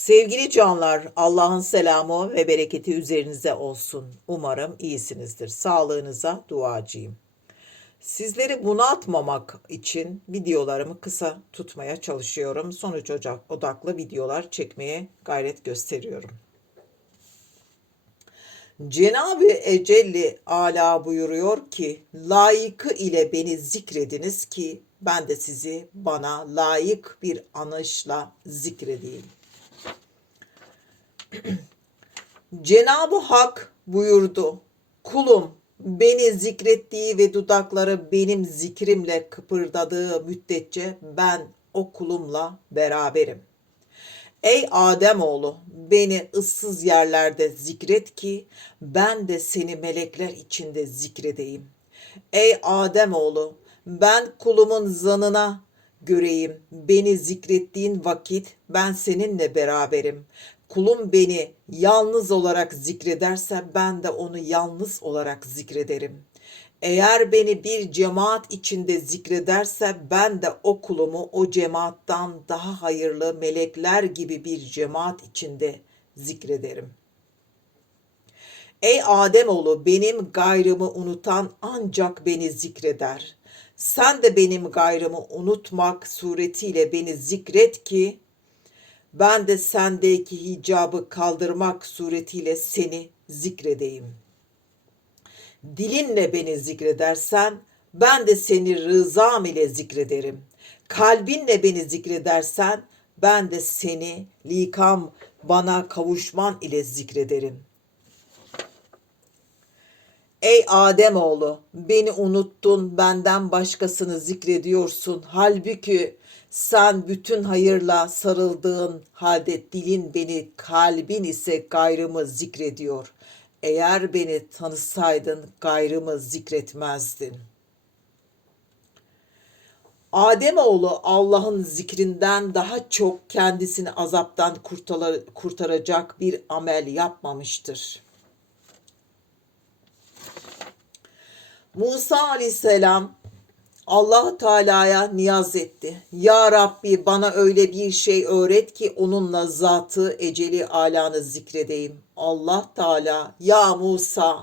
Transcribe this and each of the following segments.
Sevgili canlar, Allah'ın selamı ve bereketi üzerinize olsun. Umarım iyisinizdir. Sağlığınıza duacıyım. Sizleri bunaltmamak için videolarımı kısa tutmaya çalışıyorum. Sonuç odaklı videolar çekmeye gayret gösteriyorum. Cenab-ı Ecelli Ala buyuruyor ki, layıkı ile beni zikrediniz ki ben de sizi bana layık bir anışla zikredeyim. Cenab-ı Hak buyurdu. Kulum beni zikrettiği ve dudakları benim zikrimle kıpırdadığı müddetçe ben o kulumla beraberim. Ey Ademoğlu beni ıssız yerlerde zikret ki ben de seni melekler içinde zikredeyim. Ey Ademoğlu ben kulumun zanına göreyim. Beni zikrettiğin vakit ben seninle beraberim. Kulum beni yalnız olarak zikrederse ben de onu yalnız olarak zikrederim. Eğer beni bir cemaat içinde zikrederse ben de o kulumu o cemaattan daha hayırlı melekler gibi bir cemaat içinde zikrederim. Ey Ademoğlu benim gayrımı unutan ancak beni zikreder. Sen de benim gayrımı unutmak suretiyle beni zikret ki ben de sendeki hicabı kaldırmak suretiyle seni zikredeyim. Dilinle beni zikredersen ben de seni rızam ile zikrederim. Kalbinle beni zikredersen ben de seni likam bana kavuşman ile zikrederim. Ey Ademoğlu, beni unuttun, benden başkasını zikrediyorsun. Halbuki sen bütün hayırla sarıldığın halde dilin beni, kalbin ise gayrımı zikrediyor. Eğer beni tanısaydın gayrımı zikretmezdin. Ademoğlu Allah'ın zikrinden daha çok kendisini azaptan kurtaracak bir amel yapmamıştır.'' Musa aleyhisselam Allah Teala'ya niyaz etti. Ya Rabbi bana öyle bir şey öğret ki onunla zatı eceli alanı zikredeyim. Allah Teala ya Musa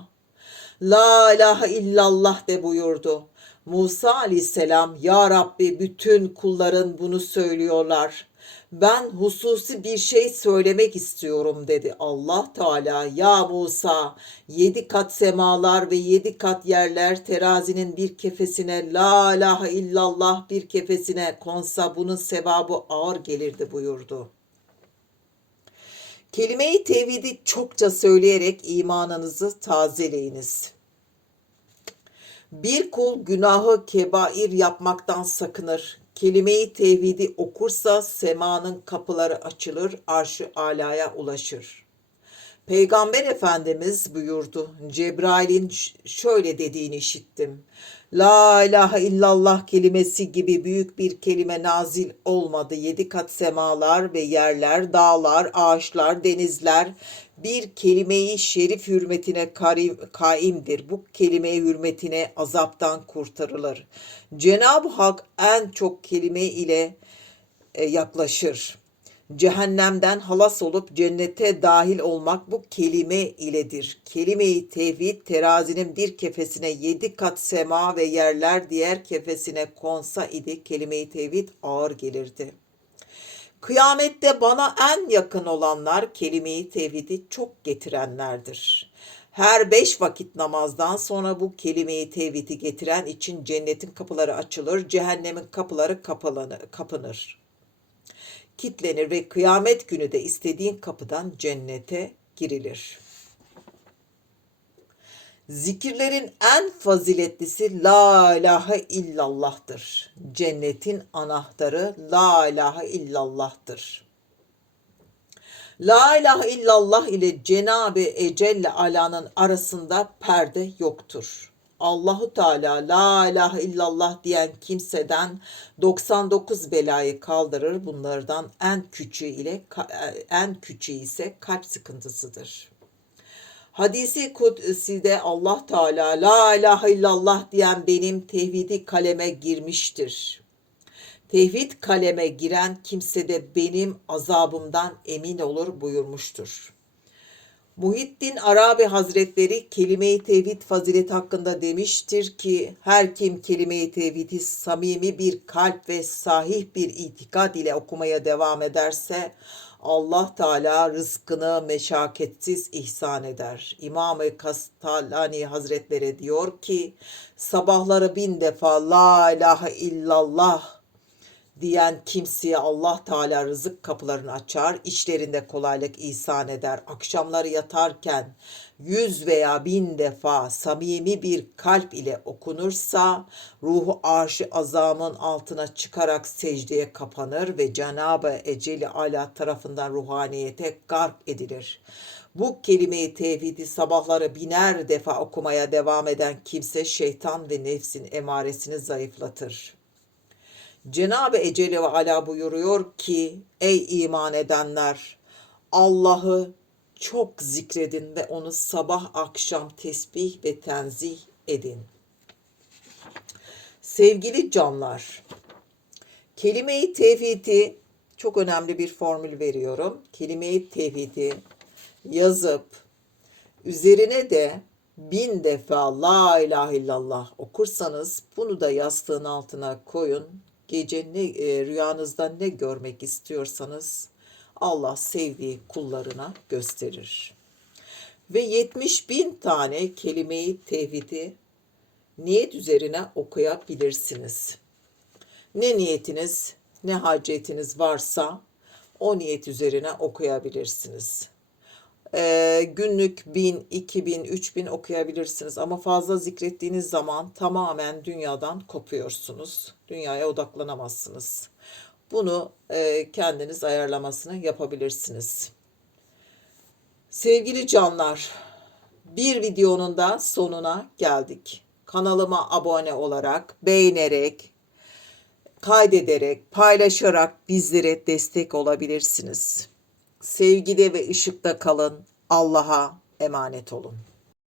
La ilahe illallah de buyurdu. Musa aleyhisselam ya Rabbi bütün kulların bunu söylüyorlar ben hususi bir şey söylemek istiyorum dedi Allah Teala. Ya Musa yedi kat semalar ve yedi kat yerler terazinin bir kefesine la ilahe illallah bir kefesine konsa bunun sevabı ağır gelirdi buyurdu. Kelime-i tevhidi çokça söyleyerek imanınızı tazeleyiniz. Bir kul günahı kebair yapmaktan sakınır kelime-i tevhidi okursa semanın kapıları açılır, arşı alaya ulaşır. Peygamber Efendimiz buyurdu. Cebrail'in şöyle dediğini işittim. La ilahe illallah kelimesi gibi büyük bir kelime nazil olmadı. Yedi kat semalar ve yerler, dağlar, ağaçlar, denizler bir kelimeyi şerif hürmetine kaimdir. Bu kelime hürmetine azaptan kurtarılır. Cenab-ı Hak en çok kelime ile e, yaklaşır. Cehennemden halas olup cennete dahil olmak bu kelime iledir. Kelime-i tevhid terazinin bir kefesine yedi kat sema ve yerler diğer kefesine konsa idi kelime-i tevhid ağır gelirdi.'' Kıyamette bana en yakın olanlar kelimeyi tevhidi çok getirenlerdir. Her beş vakit namazdan sonra bu kelimeyi tevhidi getiren için cennetin kapıları açılır, cehennemin kapıları kapınır. Kitlenir ve kıyamet günü de istediğin kapıdan cennete girilir.'' Zikirlerin en faziletlisi La ilahe illallah'tır. Cennetin anahtarı La ilahe illallah'tır. La ilahe illallah ile Cenab-ı Ecelle Ala'nın arasında perde yoktur. Allahu Teala la ilahe illallah diyen kimseden 99 belayı kaldırır. Bunlardan en küçüğü ile en küçüğü ise kalp sıkıntısıdır. Hadisi Kudsi'de Allah Teala la ilahe illallah diyen benim tevhidi kaleme girmiştir. Tevhid kaleme giren kimse de benim azabımdan emin olur buyurmuştur. Muhittin Arabi Hazretleri kelime-i tevhid fazileti hakkında demiştir ki her kim kelime-i tevhidi samimi bir kalp ve sahih bir itikad ile okumaya devam ederse Allah Teala rızkını meşakkatsiz ihsan eder. İmam-ı Kastalani Hazretleri diyor ki sabahları bin defa la ilahe illallah diyen kimseye Allah Teala rızık kapılarını açar, işlerinde kolaylık ihsan eder. Akşamları yatarken yüz veya bin defa samimi bir kalp ile okunursa ruhu arşı azamın altına çıkarak secdeye kapanır ve Cenab-ı Eceli Ala tarafından ruhaniyete gark edilir. Bu kelime-i tevhidi sabahları biner defa okumaya devam eden kimse şeytan ve nefsin emaresini zayıflatır. Cenab-ı Ecelle ve Ala buyuruyor ki ey iman edenler Allah'ı çok zikredin ve onu sabah akşam tesbih ve tenzih edin. Sevgili canlar, kelime-i tevhidi çok önemli bir formül veriyorum. Kelime-i tevhidi yazıp üzerine de bin defa la ilahe illallah okursanız bunu da yastığın altına koyun. Gece ne e, rüyanızda ne görmek istiyorsanız Allah sevdiği kullarına gösterir. Ve 70 bin tane kelimeyi tevhidi niyet üzerine okuyabilirsiniz. Ne niyetiniz, ne hacetiniz varsa o niyet üzerine okuyabilirsiniz. Ee, günlük 1000, 2000, 3000 okuyabilirsiniz ama fazla zikrettiğiniz zaman tamamen dünyadan kopuyorsunuz. Dünyaya odaklanamazsınız. Bunu e, kendiniz ayarlamasını yapabilirsiniz. Sevgili canlar, bir videonun da sonuna geldik. Kanalıma abone olarak, beğenerek, kaydederek, paylaşarak bizlere destek olabilirsiniz. Sevgide ve ışıkta kalın. Allah'a emanet olun.